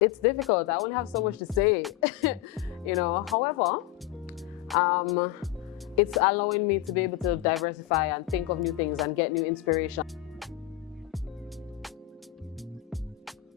It's difficult. I only have so much to say, you know. However, it's allowing me to be able to diversify and think of new things and get new inspiration.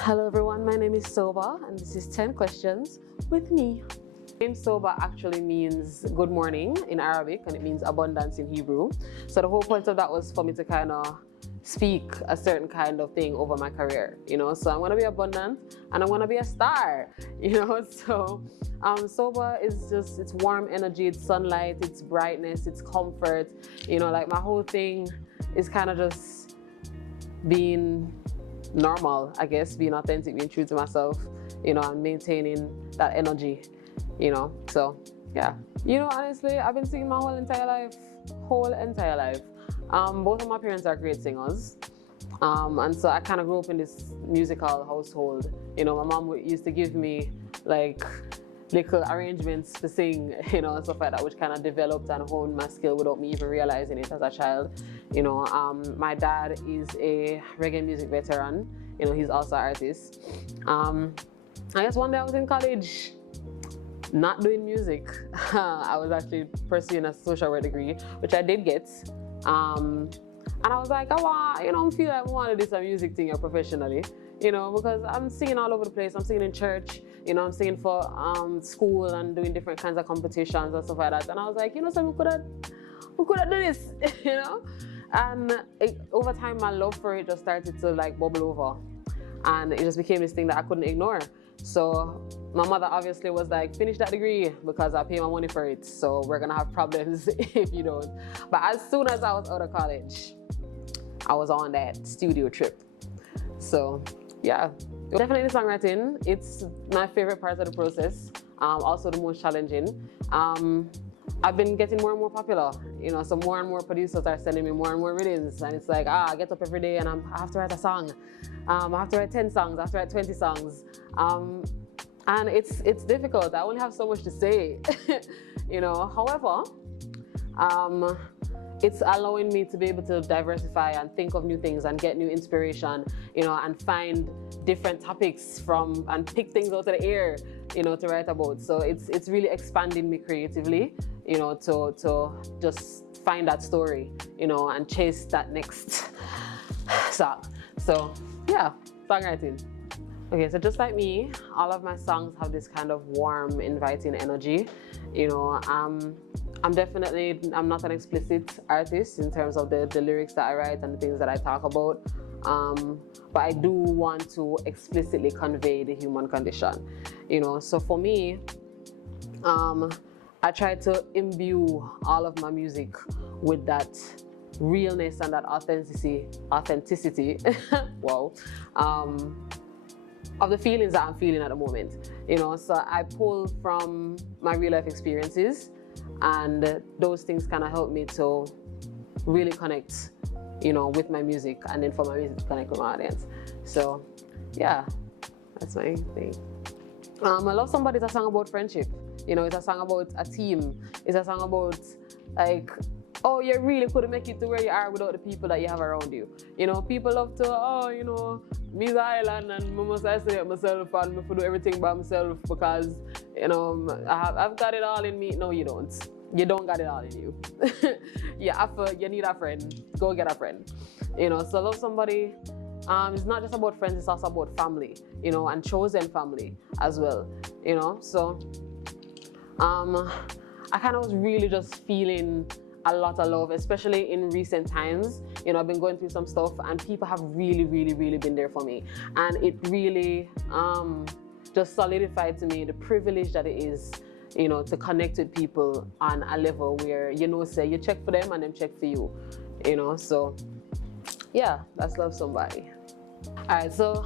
Hello everyone, my name is Sobah and this is 10 questions with me. The name Sobah actually means good morning in Arabic, and it means abundance in Hebrew. So the whole point of that was for me to kind of speak a certain kind of thing over my career, you know. So I'm going to be abundant and I want to be a star, you know. So Sobah is just, it's warm energy, it's sunlight, it's brightness, it's comfort, you know. Like my whole thing is kind of just being normal, I guess, being authentic, being true to myself, you know, and maintaining that energy, you know. So yeah, you know, honestly, I've been singing my whole entire life. Both of my parents are great singers, and so I kind of grew up in this musical household. You know, my mom used to give me like little arrangements to sing, you know, and stuff like that, which kind of developed and honed my skill without me even realizing it as a child. You know, my dad is a reggae music veteran. You know, he's also an artist. I guess one day I was in college, not doing music. I was actually pursuing a social work degree, which I did get. And I was like, I feel like I want to do some music thing professionally, you know, because I'm singing all over the place. I'm singing in church, you know, I'm singing for school and doing different kinds of competitions and stuff like that. And I was like, you know, so we could have done this, you know. And over time, my love for it just started to like bubble over, and it just became this thing that I couldn't ignore. So my mother obviously was like, finish that degree because I pay my money for it. So we're gonna have problems if you don't. But as soon as I was out of college, I was on that studio trip. So yeah, definitely songwriting. It's my favorite part of the process. Also the most challenging. I've been getting more and more popular, you know, so more and more producers are sending me more and more rhythms, and it's like, I get up every day and I have to write a song. I have to write 10 songs, I have to write 20 songs. And it's difficult. I only have so much to say, you know. However, it's allowing me to be able to diversify and think of new things and get new inspiration, you know, and find different topics from and pick things out of the air, you know, to write about. So it's really expanding me creatively, you know, to just find that story, you know, and chase that next song. So yeah, songwriting. Okay, so just like me, all of my songs have this kind of warm, inviting energy. You know, I'm not an explicit artist in terms of the lyrics that I write and the things that I talk about. But I do want to explicitly convey the human condition. You know, so for me, I try to imbue all of my music with that realness and that authenticity, wow, of the feelings that I'm feeling at the moment, you know. So I pull from my real life experiences, and those things kind of help me to really connect, you know, with my music, and then for my music to connect with my audience. So yeah, that's my thing. I Love Somebody is a song about friendship, you know. It's a song about a team. It's a song about like, oh, you really couldn't make it to where you are without the people that you have around you. You know, people love to, oh, you know, me's an island and I must isolate myself and I do everything by myself because, you know, I've got it all in me. No, you don't. You don't got it all in you. You need a friend. Go get a friend. You know, so Love Somebody, it's not just about friends, it's also about family, you know, and chosen family as well, you know. So I kind of was really just feeling a lot of love, especially in recent times. You know, I've been going through some stuff and people have really been there for me. And it really just solidified to me the privilege that it is, you know, to connect with people on a level where, you know, say you check for them and them check for you, you know. So yeah, that's Love Somebody. All right, so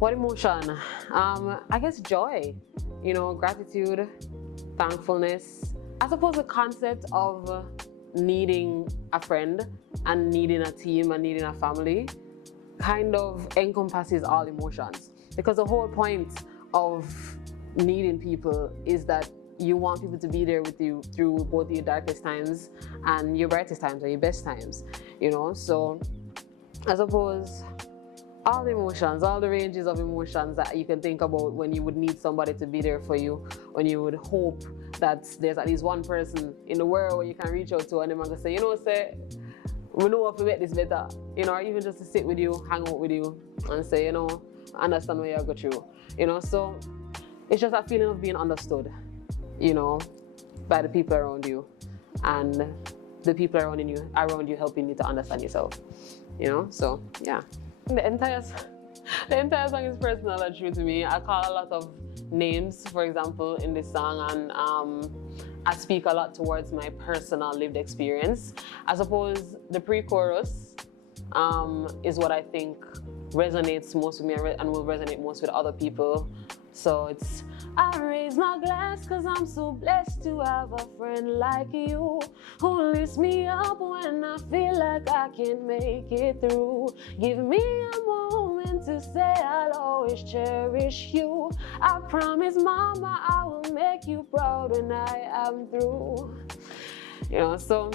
what emotion? I guess joy, you know, gratitude, thankfulness. I suppose the concept of needing a friend and needing a team and needing a family kind of encompasses all emotions, because the whole point of needing people is that you want people to be there with you through both your darkest times and your brightest times or your best times, you know. So I suppose all the emotions, all the ranges of emotions that you can think about when you would need somebody to be there for you, when you would hope that there's at least one person in the world where you can reach out to and them and say, you know, say, we know how to make this better, you know, or even just to sit with you, hang out with you and say, you know, understand where you go through, you know. So it's just that feeling of being understood, you know, by the people around you and the people around you helping you to understand yourself, you know. So yeah, the entire song is personal and true to me. I call a lot of names, for example, in this song, and I speak a lot towards my personal lived experience. I suppose the pre-chorus is what I think resonates most with me and will resonate most with other people. So it's, I raise my glass cause I'm so blessed to have a friend like you, who lifts me up when I feel like I can't make it through. Give me a moment to say I'll always cherish you. I promise mama I will make you proud when I am through. You know, so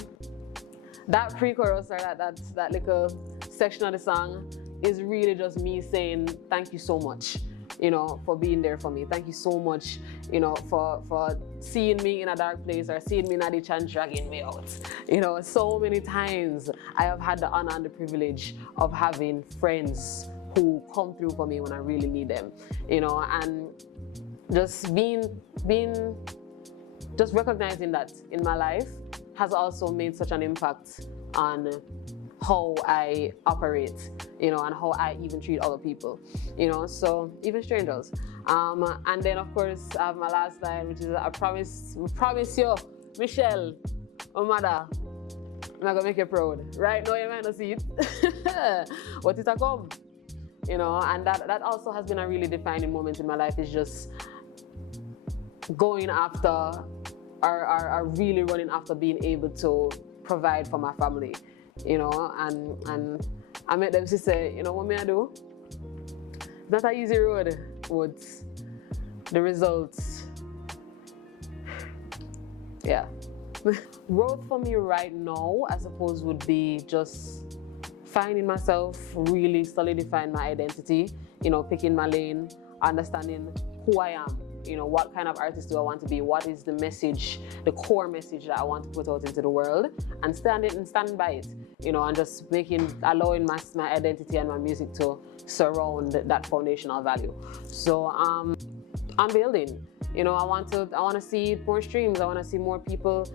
that pre-chorus or that little section of the song is really just me saying thank you so much, you know, for being there for me. Thank you so much, you know, for seeing me in a dark place or seeing me in a ditch and dragging me out. You know, so many times I have had the honor and the privilege of having friends who come through for me when I really need them, you know, and just just recognizing that in my life has also made such an impact on how I operate, you know, and how I even treat other people, you know, so even strangers. And then of course I have my last line, which is I promise you, Michelle, my mother, I'm not gonna make you proud. Right now you might not see it, but it'll come, you know, and that also has been a really defining moment in my life, is just going after or really running after being able to provide for my family, you know, and I met them to say, you know what me I do? It's not an easy road, but the results, yeah. Growth for me right now, I suppose, would be just finding myself, really solidifying my identity, you know, picking my lane, understanding who I am, you know, what kind of artist do I want to be, what is the message, the core message that I want to put out into the world, and stand by it, you know, and just allowing my identity and my music to surround that foundational value. So I'm building, you know, I want to see more streams, I want to see more people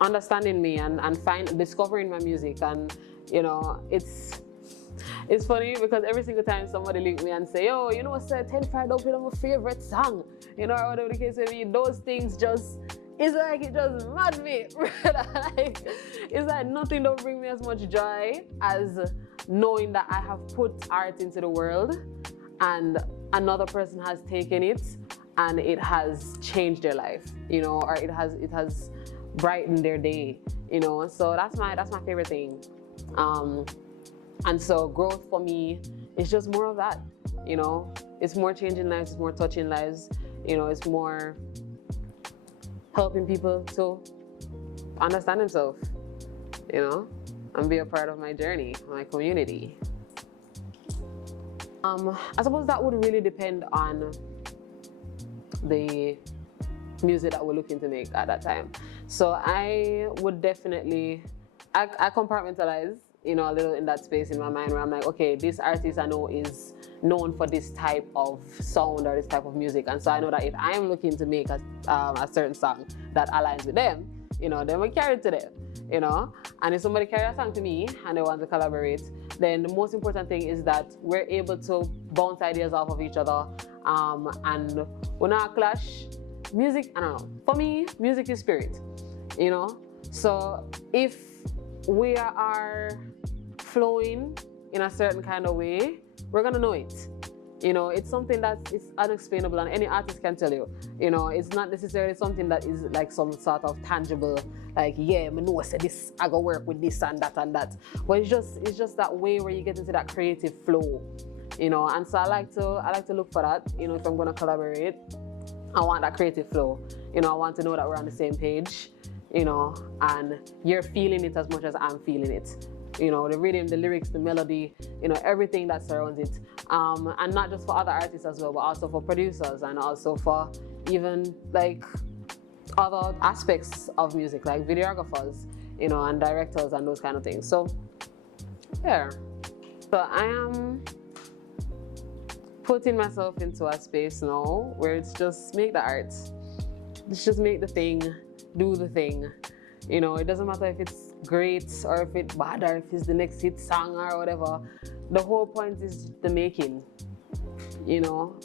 understanding me and discovering my music. And you know, it's funny because every single time somebody link me and say, yo, you know, say 10 Fry Dumplin is my favorite song, you know, or whatever the case may be, those things just, it's like it just mad me. Like, it's like nothing don't bring me as much joy as knowing that I have put art into the world and another person has taken it and it has changed their life, you know, or it has brightened their day, you know. So that's my favorite thing. And so growth for me is just more of that, you know. It's more changing lives, it's more touching lives, you know, it's more helping people to understand themselves, you know, and be a part of my journey, my community. I suppose that would really depend on the music that we're looking to make at that time. So I would definitely, I compartmentalize, you know, a little in that space in my mind where I'm like, okay, this artist I know is known for this type of sound or this type of music, and so I know that if I'm looking to make a certain song that aligns with them, you know, then we carry it to them, you know. And if somebody carry a song to me and they want to collaborate, then the most important thing is that we're able to bounce ideas off of each other, and we're not clash. Music, I don't know, for me, music is spirit, you know. So if we are flowing in a certain kind of way, we're gonna know it. You know, it's something that is unexplainable and any artist can tell you. You know, it's not necessarily something that is like some sort of tangible, like, yeah, I know I said this, I go work with this and that and that. But it's just that way where you get into that creative flow, you know. And so I like to look for that, you know, if I'm gonna collaborate. I want that creative flow. You know, I want to know that we're on the same page, you know, and you're feeling it as much as I'm feeling it. you know, the rhythm, the lyrics, the melody, you know, everything that surrounds it. And not just for other artists as well, but also for producers and also for even like other aspects of music, like videographers, you know, and directors and those kind of things. So yeah, so I am putting myself into a space now where it's just make the art. It's just make the thing, do the thing. You know, it doesn't matter if it's great or if it's bad or if it's the next hit song or whatever. The whole point is the making, you know.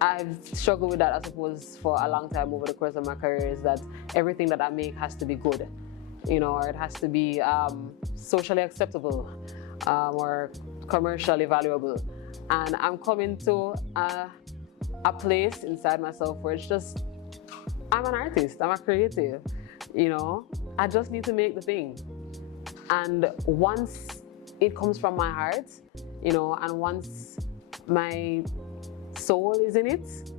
I've struggled with that, I suppose, for a long time over the course of my career, is that everything that I make has to be good, you know, or it has to be socially acceptable or commercially valuable. And I'm coming to a place inside myself where it's just, I'm an artist, I'm a creative, you know, I just need to make the thing. And once it comes from my heart, you know, and once my soul is in it,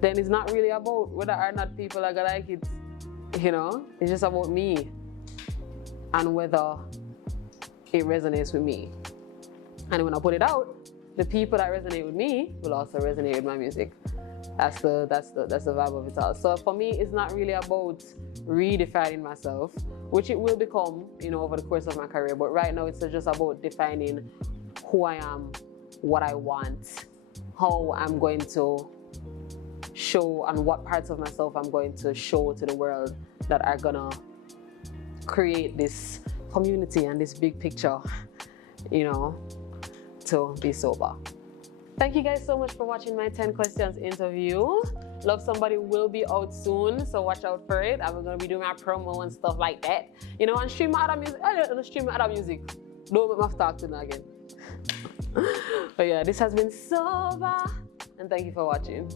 then it's not really about whether or not people are gonna like it, you know, it's just about me and whether it resonates with me. And when I put it out, the people that resonate with me will also resonate with my music. That's the vibe of it all. So for me, it's not really about redefining myself, which it will become, you know, over the course of my career. But right now, it's just about defining who I am, what I want, how I'm going to show, and what parts of myself I'm going to show to the world that are gonna create this community and this big picture, you know, to be sober. Thank you guys so much for watching my 10 questions interview. Love Somebody will be out soon, so watch out for it. I'm gonna be doing my promo and stuff like that, you know, and stream my other music. Don't make me talk to me again. But yeah, this has been Sobah, and thank you for watching.